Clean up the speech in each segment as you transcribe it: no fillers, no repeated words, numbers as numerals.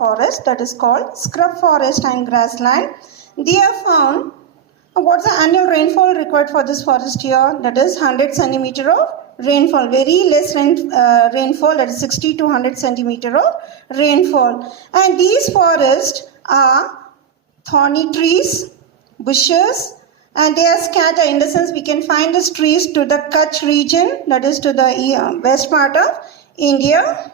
forest, that is called scrub forest and grassland. They are found. What's the annual rainfall required for this forest here? That is 100 centimeter of rainfall. Very less rainfall, that is 60 to 100 centimeter of rainfall. And these forests are thorny trees, bushes, and they are scattered. In the sense, we can find these trees to the Kutch region, that is to the west part of India.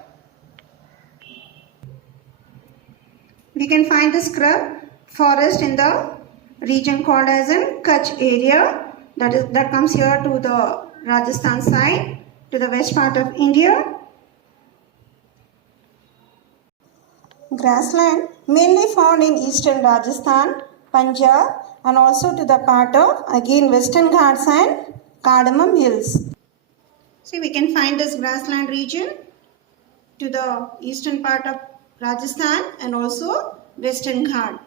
We can find the scrub forest in the region called as in Kutch area, that comes here to the Rajasthan side, to the west part of India. Grassland mainly found in eastern Rajasthan, Punjab, and also to the part of again Western Ghats and Cardamom Hills. See, we can find this grassland region to the eastern part of Rajasthan and also Western Ghat.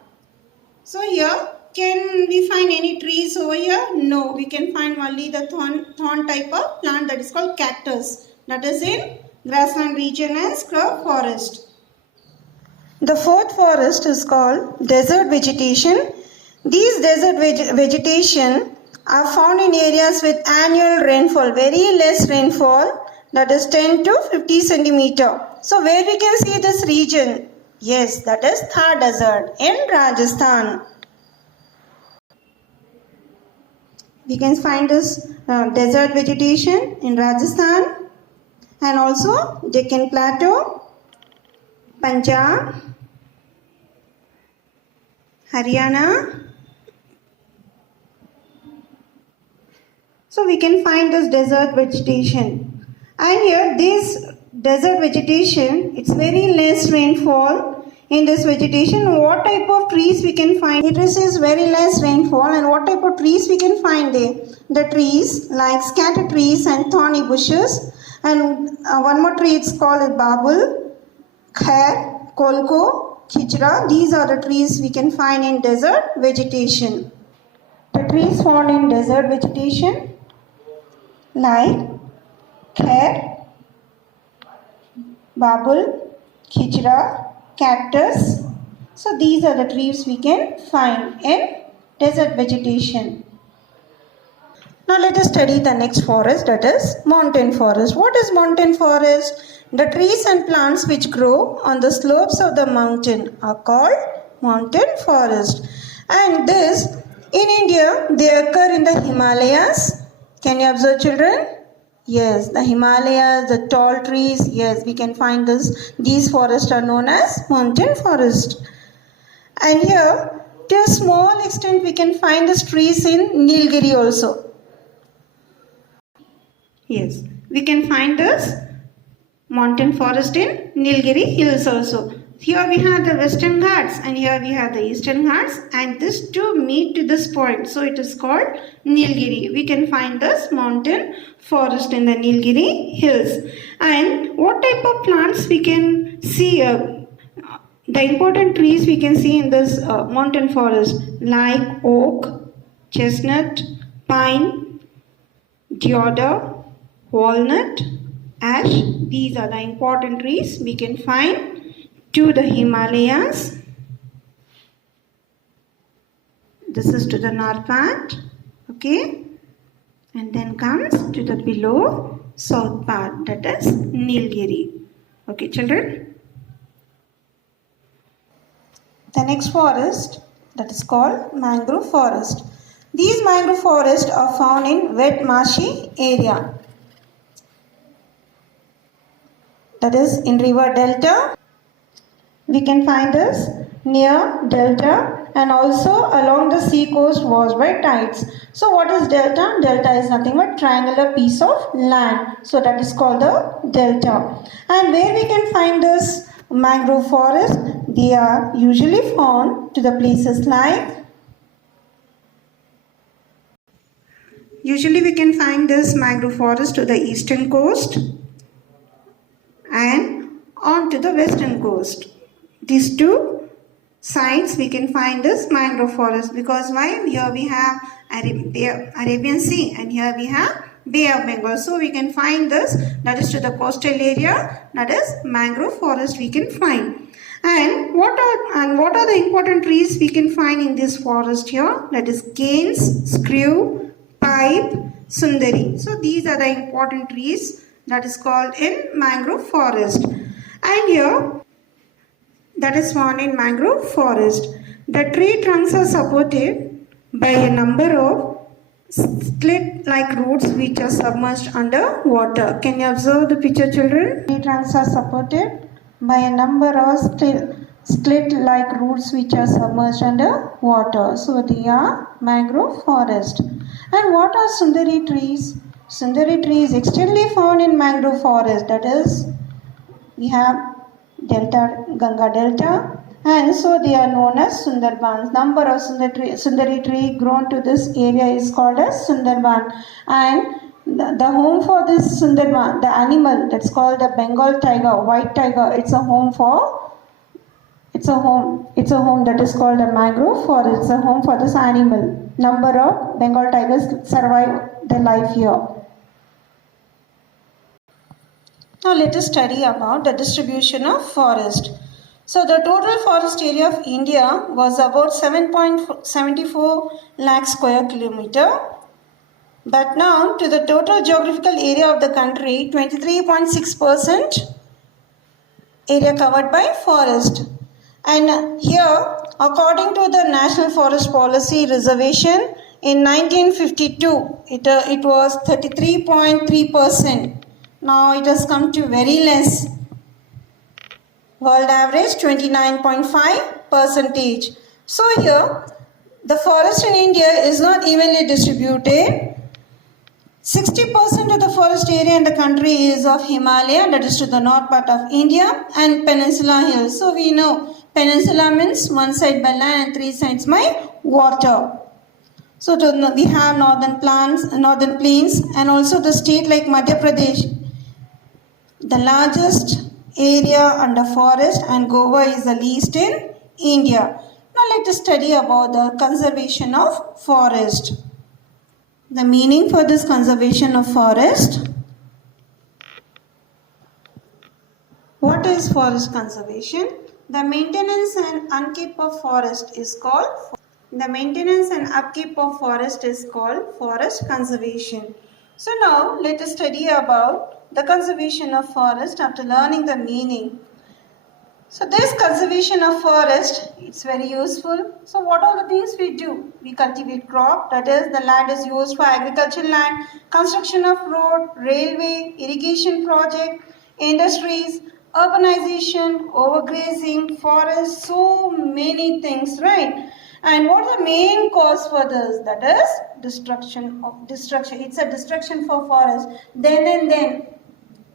So here, can we find any trees over here? No, we can find only the thorn type of plant, that is called cactus. That is in grassland region and scrub forest. The fourth forest is called desert vegetation. These desert vegetation are found in areas with annual rainfall, very less rainfall, that is 10 to 50 centimeter. So where we can see this region? Yes, that is Thar Desert in Rajasthan. We can find this desert vegetation in Rajasthan and also Deccan Plateau, Punjab, Haryana. So we can find this desert vegetation. And here this desert vegetation, it's very less rainfall. In this vegetation, what type of trees we can find? It receives very less rainfall, and what type of trees we can find there? The trees like scatter trees and thorny bushes. And one more tree, it's called babul, khair, kolko, khichra. These are the trees we can find in desert vegetation. The trees found in desert vegetation like khair, babul, khichra, cactus. So these are the trees we can find in desert vegetation. Now let us study the next forest, that is mountain forest. What is mountain forest? The trees and plants which grow on the slopes of the mountain are called mountain forest. And this, in India, they occur in the Himalayas. Can you observe, children? Yes, the Himalayas, the tall trees, yes, we can find this. These forests are known as mountain forest. And here, to a small extent, we can find these trees in Nilgiri also. Yes, we can find this mountain forest in Nilgiri hills also. Here we have the Western Ghats and here we have the Eastern Ghats, and these two meet to this point. So it is called Nilgiri. We can find this mountain forest in the Nilgiri hills. And what type of plants we can see? The important trees we can see in this mountain forest like oak, chestnut, pine, deodar, walnut, ash. These are the important trees we can find to the Himalayas. This is to the north part, okay, and then comes to the below south part, that is Nilgiri. Okay, children. The next forest, that is called mangrove forest. These mangrove forests are found in wet marshy area, that is in river delta. We can find this near delta and also along the sea coast washed by tides. So what is delta? Delta is nothing but triangular piece of land. So that is called the delta. And where we can find this mangrove forest? They are usually found to the places like, usually we can find this mangrove forest to the eastern coast and on to the western coast. These two sides we can find this mangrove forest, because why? Here we have Arabian Sea and here we have Bay of Bengal. So we can find this, that is to the coastal area, that is mangrove forest we can find. And what are the important trees we can find in this forest here? That is canes, screw, pipe, sundari. So these are the important trees that is called in mangrove forest. And here that is found in mangrove forest. The tree trunks are supported by a number of slit-like roots which are submerged under water. Can you observe the picture, children? Tree trunks are supported by a number of slit-like roots which are submerged under water. So they are mangrove forest. And what are sundari trees? Sundari trees extensively found in mangrove forest. That is, we have delta, Ganga delta, and so they are known as Sundarbans. Number of sundari tree grown to this area is called as Sundarban. And the home for this Sundarban, the animal that's called the Bengal tiger, white tiger, it's a home that is called a mangrove forest. It's a home for this animal. Number of Bengal tigers survive their life here. Now let us study about the distribution of forest. So the total forest area of India was about 7.74 lakh square kilometer. But now to the total geographical area of the country, 23.6% area covered by forest. And here, according to the National Forest Policy Reservation in 1952, it was 33.3%. Now it has come to very less. World average 29.5%. So here, the forest in India is not evenly distributed. 60% of the forest area in the country is of Himalaya, that is to the north part of India, and peninsula hills. So we know peninsula means one side by land and three sides by water. So we have northern plains, and also the state like Madhya Pradesh, the largest area under forest, and Goa is the least in India. Now let us study about the conservation of forest. The meaning for this conservation of forest. What is forest conservation? The maintenance and upkeep of forest is called forest conservation. So now let us study about the conservation of forest after learning the meaning. So this conservation of forest, it's very useful. So what are the things we do? We cultivate crop, that is the land is used for agricultural land, construction of road, railway, irrigation project, industries, urbanization, overgrazing, forest, so many things, right? And what is the main cause for this? That is destruction. It's a destruction for forest. Then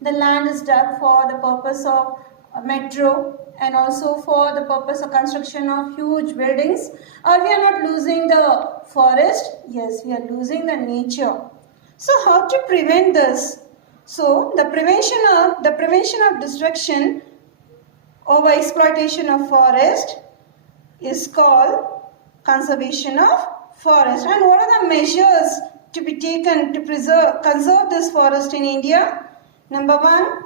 the land is dug for the purpose of metro and also for the purpose of construction of huge buildings. Or we are not losing the forest? Yes, we are losing the nature. So how to prevent this? So the prevention of destruction over exploitation of forest is called conservation of forest. And what are the measures to be taken to conserve this forest in India? Number one,